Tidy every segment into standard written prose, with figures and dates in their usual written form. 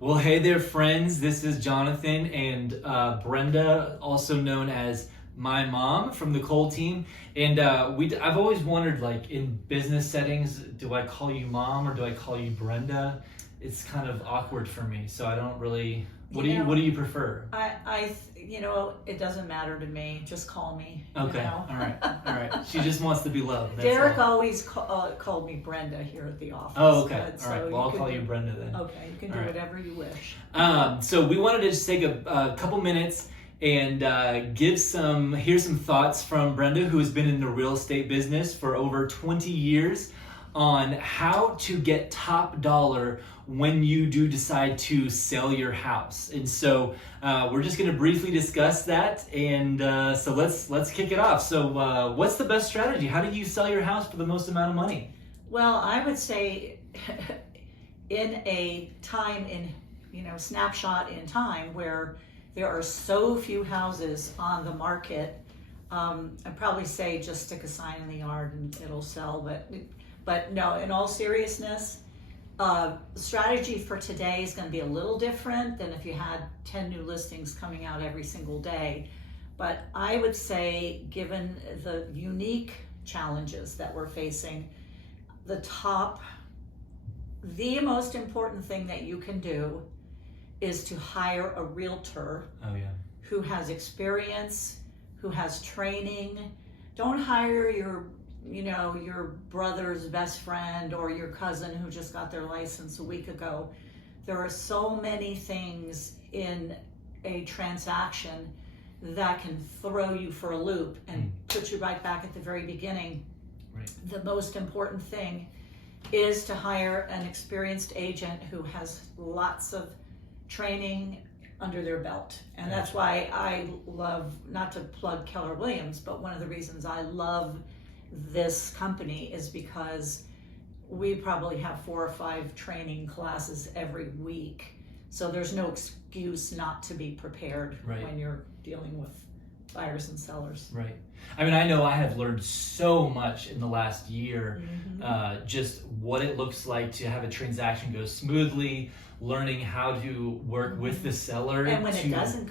Well, hey there, friends. This is Jonathan and Brenda, also known as my mom from the Cole team. And I've always wondered, like in business settings, do I call you mom or do I call you Brenda? It's kind of awkward for me, so I don't really. What do you prefer? It doesn't matter to me. Just call me. Okay. All right. She just wants to be loved. That's Derek all. always called me Brenda here at the office. Oh, okay. But, All right. Well, I'll call you Brenda then. Okay, you can do whatever you wish. So we wanted to just take a couple minutes and here's some thoughts from Brenda, who has been in the real estate business for over 20 years, on how to get top dollar when you do decide to sell your house. And so we're just going to briefly discuss that, and so let's kick it off. So what's the best strategy? How do you sell your house for the most amount of money? Well, I would say in a snapshot in time where there are so few houses on the market, I'd probably say just stick a sign in the yard and it'll sell. But no, in all seriousness, strategy for today is going to be a little different than if you had 10 new listings coming out every single day. But I would say, given the unique challenges that we're facing, the most important thing that you can do is to hire a realtor who has experience, who has training. Don't hire your brother's best friend or your cousin who just got their license a week ago. There are so many things in a transaction that can throw you for a loop and put you right back at the very beginning. Right. The most important thing is to hire an experienced agent who has lots of training under their belt. And that's why I love, not to plug Keller Williams, but one of the reasons I love this company is because we probably have 4 or 5 training classes every week. So there's no excuse not to be prepared when you're dealing with buyers and sellers. Right. I mean, I know I have learned so much in the last year, just what it looks like to have a transaction go smoothly, learning how to work with the seller. And when it doesn't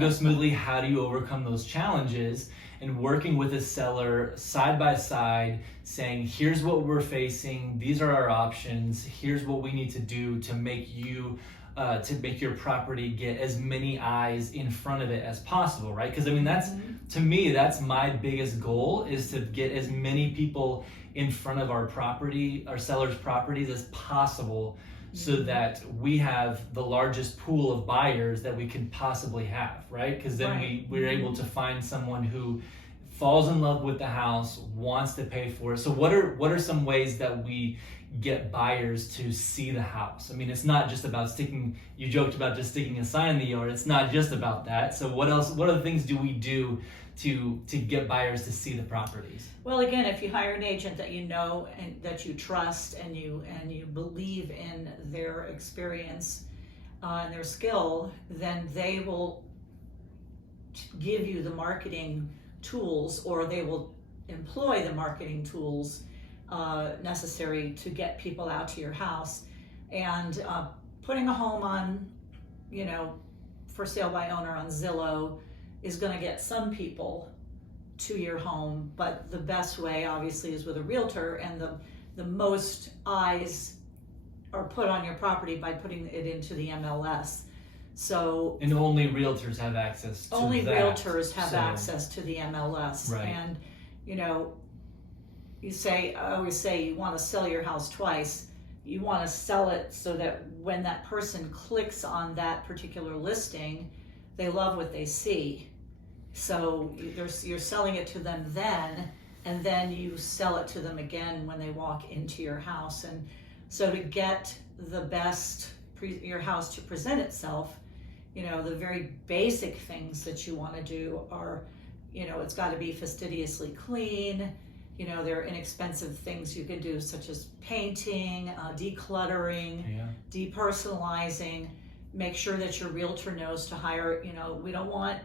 go smoothly. How do you overcome those challenges? And working with a seller side by side, saying, here's what we're facing, these are our options, here's what we need to do to make your property get as many eyes in front of it as possible, right? Because I mean, to me, that's my biggest goal, is to get as many people in front of our sellers' properties as possible, so that we have the largest pool of buyers that we can possibly have, right? Because then we're able to find someone who falls in love with the house, wants to pay for it. So what are some ways that we get buyers to see the house? I mean, it's not just about you joked about just sticking a sign in the yard. It's not just about that. So what other things do we do to get buyers to see the properties? Well, again, if you hire an agent that you know and that you trust and you believe in their experience and their skill, then they will give you the marketing tools, or they will employ the marketing tools necessary to get people out to your house. And putting a home on, for sale by owner on Zillow is going to get some people to your home, but the best way obviously is with a realtor, and the most eyes are put on your property by putting it into the MLS. So and only realtors have access to realtors have access to the MLS. Right. And I always say you want to sell your house twice. You want to sell it so that when that person clicks on that particular listing, they love what they see. So you're selling it to them then, and then you sell it to them again when they walk into your house. And so to get the best your house to present itself, the very basic things that you want to do are, it's got to be fastidiously clean. There are inexpensive things you can do, such as painting, decluttering, depersonalizing. Make sure that your realtor knows to hire, we don't want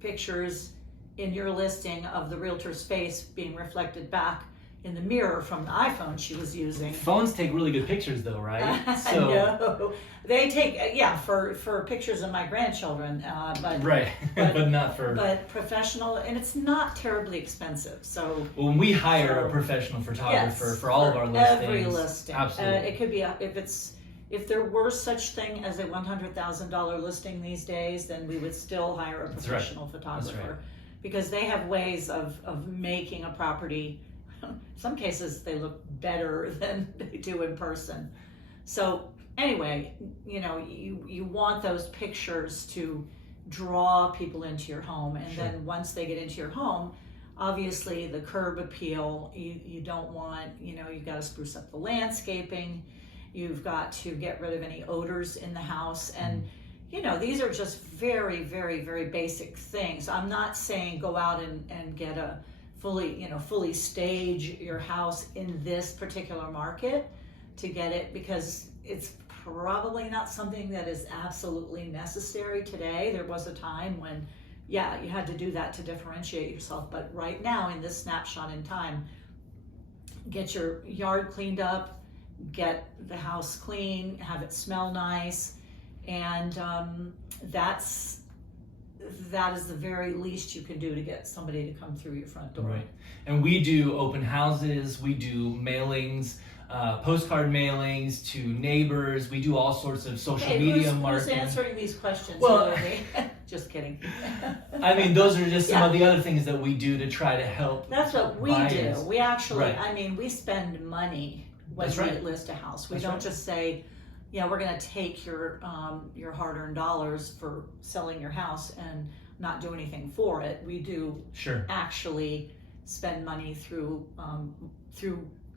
pictures in your listing of the realtor's face being reflected back in the mirror from the iPhone she was using. Phones take really good pictures though, right? No, they take for pictures of my grandchildren, but right, but not for. But professional, and it's not terribly expensive. So when we hire a professional photographer for all of our listings, every listing, absolutely, it could be if there were such thing as a $100,000 listing these days, then we would still hire a professional photographer, because they have ways of making a property. In some cases, they look better than they do in person. So anyway, you want those pictures to draw people into your home, and then once they get into your home, obviously the curb appeal, you don't want, you've got to spruce up the landscaping, you've got to get rid of any odors in the house, and these are just very, very, very basic things. I'm not saying go out and get a fully stage your house in this particular market to get it, because it's probably not something that is absolutely necessary today. There was a time when, you had to do that to differentiate yourself. But right now, in this snapshot in time, get your yard cleaned up, get the house clean, have it smell nice, and that is the very least you can do to get somebody to come through your front door. Right. And we do open houses, we do mailings, postcard mailings to neighbors. We do all sorts of social media marketing. Who's answering these questions? Well, just kidding. I mean, those are just some of the other things that we do to try to help. That's what we buyers. do. We actually, we spend money when we list a house. We don't just say, we're going to take your hard-earned dollars for selling your house and not do anything for it. We do actually spend money through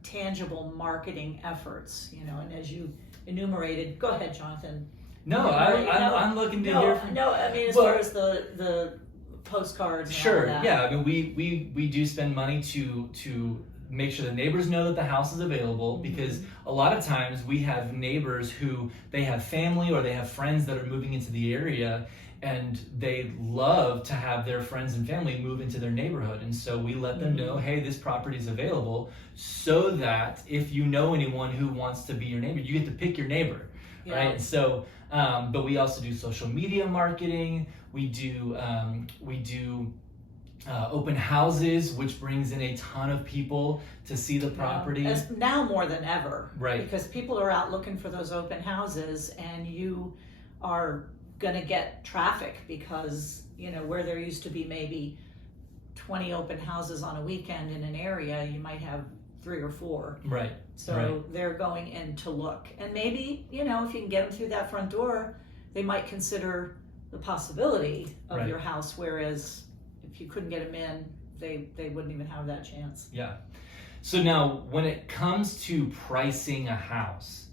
tangible marketing efforts, and as you enumerated. Go ahead, Jonathan. No, I'm looking to hear from. No, I mean, as far as the postcards. And all that. Yeah. I mean, we do spend money to make sure the neighbors know that the house is available, because a lot of times we have neighbors who they have family or they have friends that are moving into the area, and they love to have their friends and family move into their neighborhood. And so we let them know, hey, this property is available, so that if you know anyone who wants to be your neighbor, you get to pick your neighbor, right? And so, but we also do social media marketing. We do open houses, which brings in a ton of people to see the property. As now more than ever, right? Because people are out looking for those open houses, and you are going to get traffic, because where there used to be maybe 20 open houses on a weekend in an area, you might have 3 or 4. Right. So they're going in to look, and maybe if you can get them through that front door, they might consider the possibility of your house, whereas if you couldn't get them in, they wouldn't even have that chance. Yeah. So now, when it comes to pricing a house,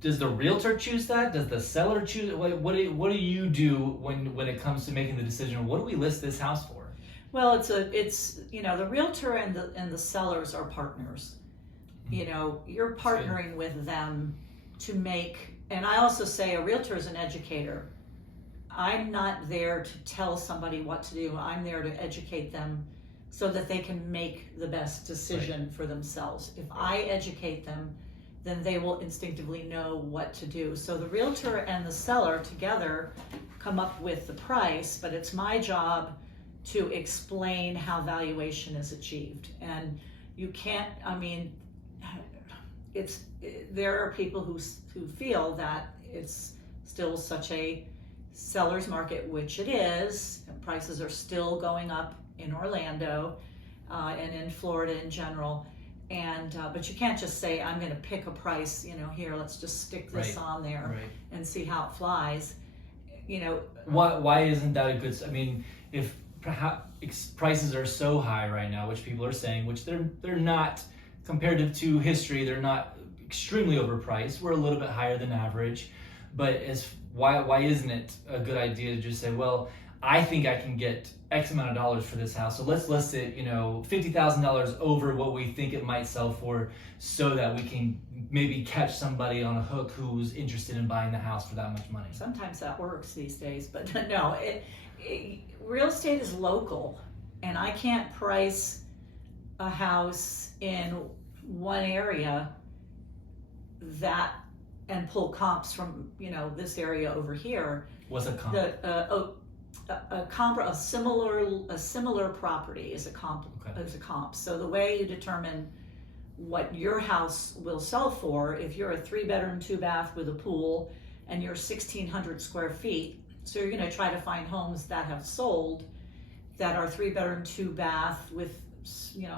does the realtor choose that? Does the seller choose? What do you do when it comes to making the decision? What do we list this house for? Well, it's the realtor and the sellers are partners. You're partnering with them to make. And I also say a realtor is an educator. I'm not there to tell somebody what to do. I'm there to educate them so that they can make the best decision for themselves. If I educate them, then they will instinctively know what to do. So the realtor and the seller together come up with the price, but it's my job to explain how valuation is achieved. And you can't, there are people who feel that it's still such a seller's market, which it is. Prices are still going up in Orlando and in Florida in general. And but you can't just say, I'm going to pick a price, here, let's just stick this on there and see how it flies. Why isn't that a good? If perhaps prices are so high right now, which people are saying, which they're not, comparative to history, they're not extremely overpriced. We're a little bit higher than average, but why isn't it a good idea to just say, well, I think I can get X amount of dollars for this house, so let's list it, $50,000 over what we think it might sell for, so that we can maybe catch somebody on a hook who's interested in buying the house for that much money. Sometimes that works these days, but no, real estate is local, and I can't price a house in one area that and pull comps from this area over here. What's a comp? A similar property is a comp. Okay. Is a comp. So the way you determine what your house will sell for, if you're a 3-bedroom, 2-bath with a pool, and you're 1,600 square feet, so you're going to try to find homes that have sold that are 3-bedroom, 2-bath with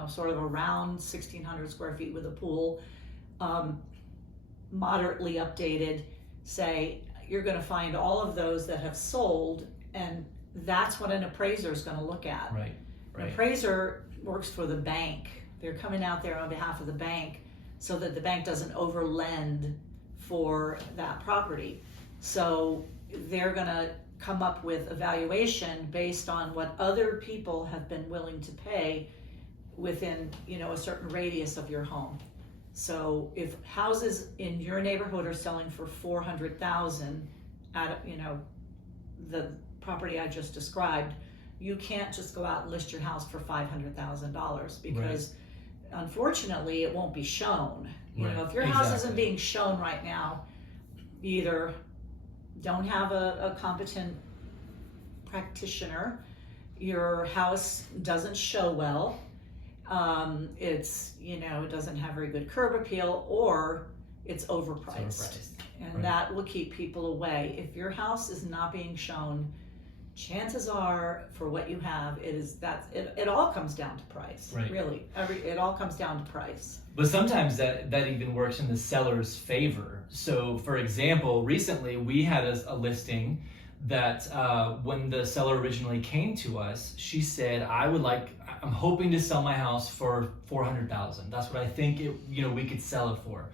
sort of around 1,600 square feet with a pool, moderately updated. Say you're going to find all of those that have sold, and that's what an appraiser is going to look at. Right. An appraiser works for the bank. They're coming out there on behalf of the bank so that the bank doesn't overlend for that property. So they're going to come up with a valuation based on what other people have been willing to pay within a certain radius of your home. So if houses in your neighborhood are selling for $400,000 at the property I just described, you can't just go out and list your house for $500,000 because unfortunately it won't be shown. If your house isn't being shown right now, you either don't have a competent practitioner, your house doesn't show well, it doesn't have very good curb appeal, or it's overpriced. And that will keep people away. If your house is not being shown, chances are for what you have, it all comes down to price. Right. Really, it all comes down to price. But sometimes that even works in the seller's favor. So for example, recently we had a listing that when the seller originally came to us, she said, I'm hoping to sell my house for $400,000. That's what I think we could sell it for.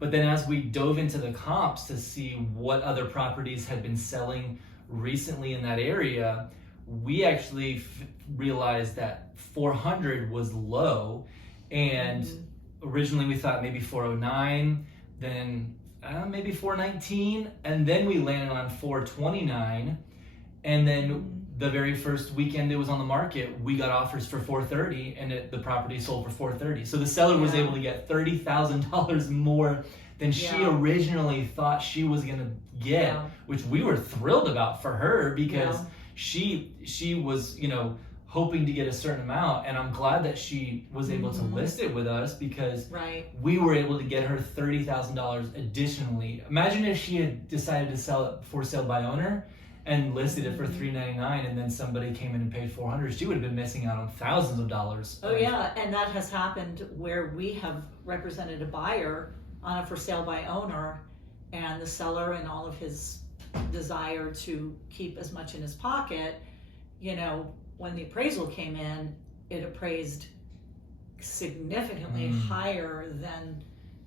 But then as we dove into the comps to see what other properties had been selling recently in that area, we actually realized that 400 was low, and originally we thought maybe 409, then maybe 419, and then we landed on 429, and then the very first weekend it was on the market, we got offers for 430, and the property sold for 430. So the seller was able to get $30,000 more than she originally thought she was gonna get, which we were thrilled about for her because she was hoping to get a certain amount, and I'm glad that she was able to list it with us because we were able to get her $30,000 additionally. Imagine if she had decided to sell it for sale by owner and listed it for $399, and then somebody came in and paid $400. She would have been missing out on thousands of dollars. Oh yeah, and that has happened where we have represented a buyer on a for sale by owner, and the seller, and all of his desire to keep as much in his pocket, when the appraisal came in, it appraised significantly higher than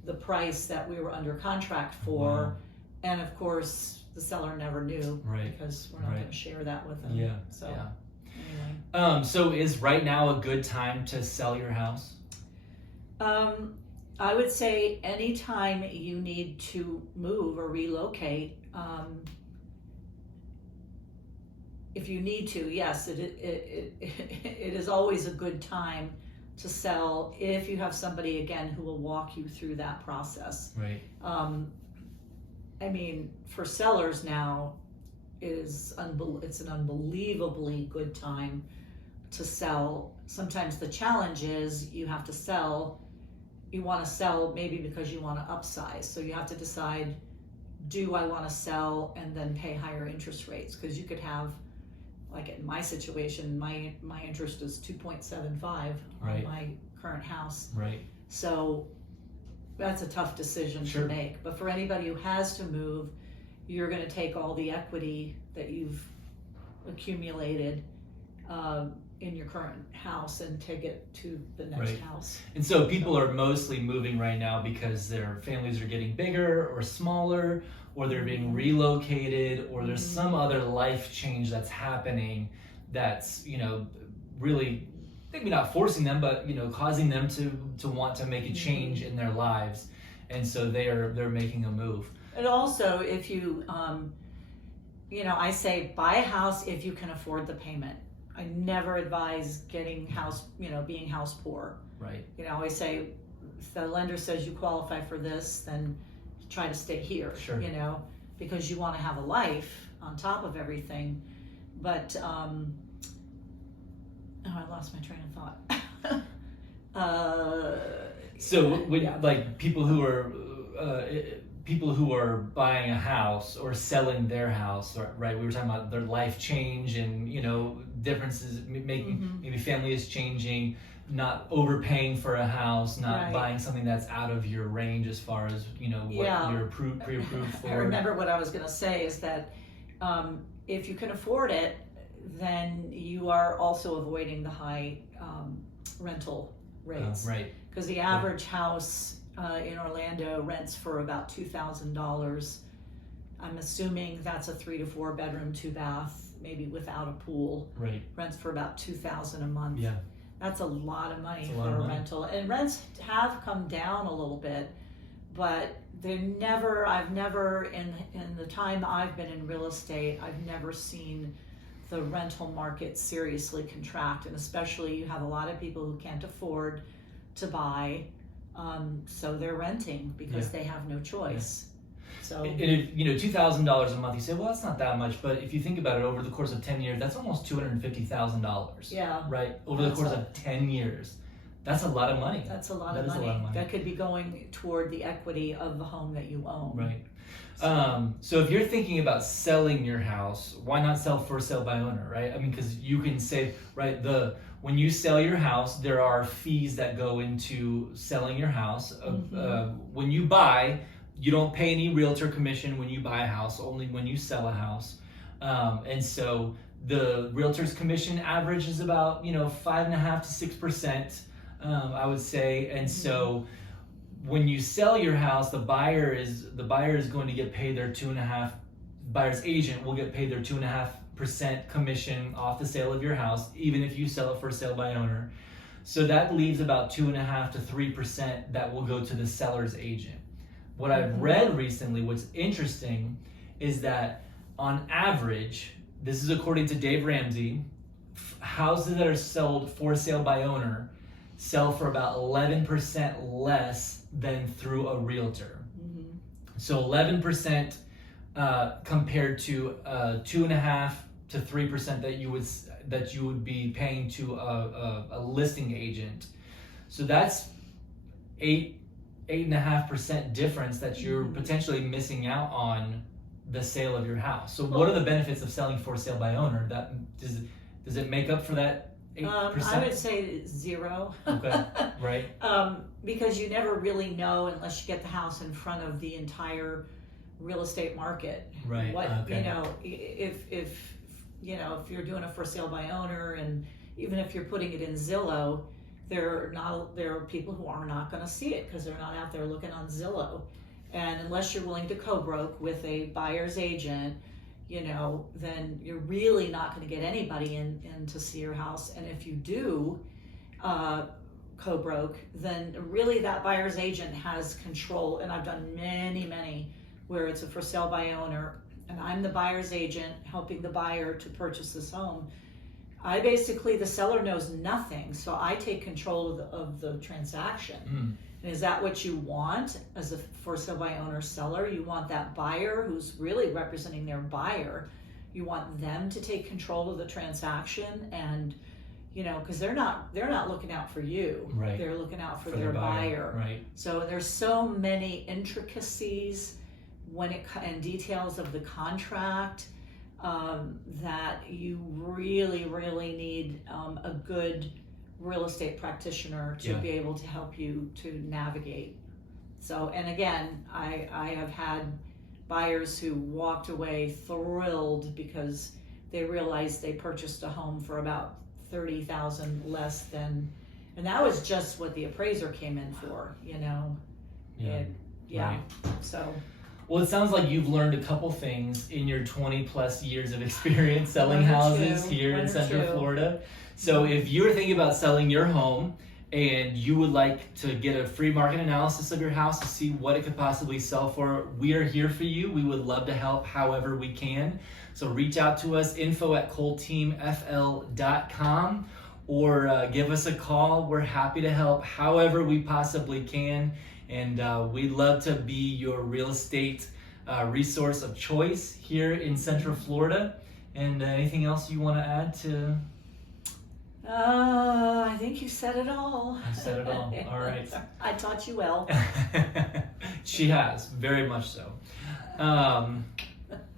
the price that we were under contract for. And of course, the seller never knew because we're not going to share that with them. Anyway. So is right now a good time to sell your house? I would say anytime you need to move or relocate, if you need to, yes, it is always a good time to sell if you have somebody, again, who will walk you through that process. I mean, for sellers now, it's an unbelievably good time to sell. Sometimes the challenge is you have to sell. You want to sell maybe because you want to upsize. So you have to decide, do I want to sell and then pay higher interest rates? Because you could have, like in my situation, my interest is 2.75 on my current house. So that's a tough decision to make. But for anybody who has to move, you're going to take all the equity that you've accumulated in your current house and take it to the next house. And so people are mostly moving right now because their families are getting bigger or smaller, or they're being relocated, or there's some other life change that's happening that's, really maybe not forcing them, but causing them to want to make a change in their lives. And so they're making a move. And also, if you I say buy a house if you can afford the payment. I never advise getting being house poor. Right. You know, I always say, if the lender says you qualify for this, then try to stay here. Sure. You know, because you want to have a life on top of everything. But I lost my train of thought. So like people who are buying a house or selling their house, right? We were talking about their life change and, you know, differences making, maybe family is changing, not overpaying for a house, not buying something that's out of your range as far as, you know, what you're pre-approved for. I remember what I was going to say is that if you can afford it, then you are also avoiding the high rental rates. Right. Because the average house in Orlando rents for about $2,000. I'm assuming that's a 3 to 4 bedroom, 2 bath, maybe without a pool. Right. Rents for about $2,000 a month. Yeah. That's a lot of money for a rental. And rents have come down a little bit, but I've never, in the time I've been in real estate, I've never seen the rental market seriously contract. And especially you have a lot of people who can't afford to buy, so they're renting because they have no choice. So, and if, you know, $2,000 a month, you say, well, that's not that much, but if you think about it, over the course of 10 years, that's almost $250,000. Yeah. Right? Over the course of 10 years. That's a lot of money. That's a lot of money. That could be going toward the equity of the home that you own. Right. So if you're thinking about selling your house, why not sell for sale by owner, right? I mean, because you can save, right? When you sell your house, there are fees that go into selling your house. When you buy, you don't pay any realtor commission when you buy a house, only when you sell a house. And so the realtor's commission average is about, 5.5% to 6%, I would say. And so when you sell your house, the buyer is going to get paid their 2.5%. Buyer's agent will get paid their 2.5% commission off the sale of your house, even if you sell it for sale by owner. So that leaves about 2.5% to 3% that will go to the seller's agent. What I've read recently, what's interesting, is that on average, this is according to Dave Ramsey, houses that are sold for sale by owner sell for about 11% less than through a realtor. So 11% compared to 2.5% to 3% that you would be paying to a listing agent. So that's 8.5% difference that you're potentially missing out on the sale of your house. So what are the benefits of selling for sale by owner? That does it make up for that 8%? I would say 0. Okay, right. Because you never really know unless you get the house in front of the entire real estate market. Right. If you're doing a for sale by owner, and even if you're putting it in Zillow, there are people who are not going to see it because they're not out there looking on Zillow. And unless you're willing to co-broke with a buyer's agent, then you're really not going to get anybody in to see your house. And if you do co-broke, then really that buyer's agent has control. And I've done many where it's a for sale by owner, and I'm the buyer's agent helping the buyer to purchase this home. The seller knows nothing, so I take control of the transaction. And is that what you want as a for sale by owner seller? You want that buyer who's really representing their buyer. You want them to take control of the transaction, and because they're not looking out for you. Right. They're looking out for their buyer. Right. So there's so many intricacies and details of the contract that you really need a good real estate practitioner to be able to help you to navigate. So, and again, I have had buyers who walked away thrilled because they realized they purchased a home for about $30,000 less than, and that was just what the appraiser came in for, Right. So. Well, it sounds like you've learned a couple things in your 20 plus years of experience selling houses here in Central Florida. So if you're thinking about selling your home and you would like to get a free market analysis of your house to see what it could possibly sell for, we are here for you. We would love to help however we can. So reach out to us, info@coldteamfl.com, or give us a call. We're happy to help however we possibly can. And we'd love to be your real estate resource of choice here in Central Florida. And anything else you want to add to? I think you said it all. I said it all. All right. I taught you well. She has, very much so.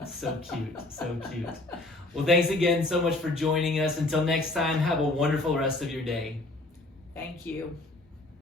So cute, so cute. Well, thanks again so much for joining us. Until next time, have a wonderful rest of your day. Thank you.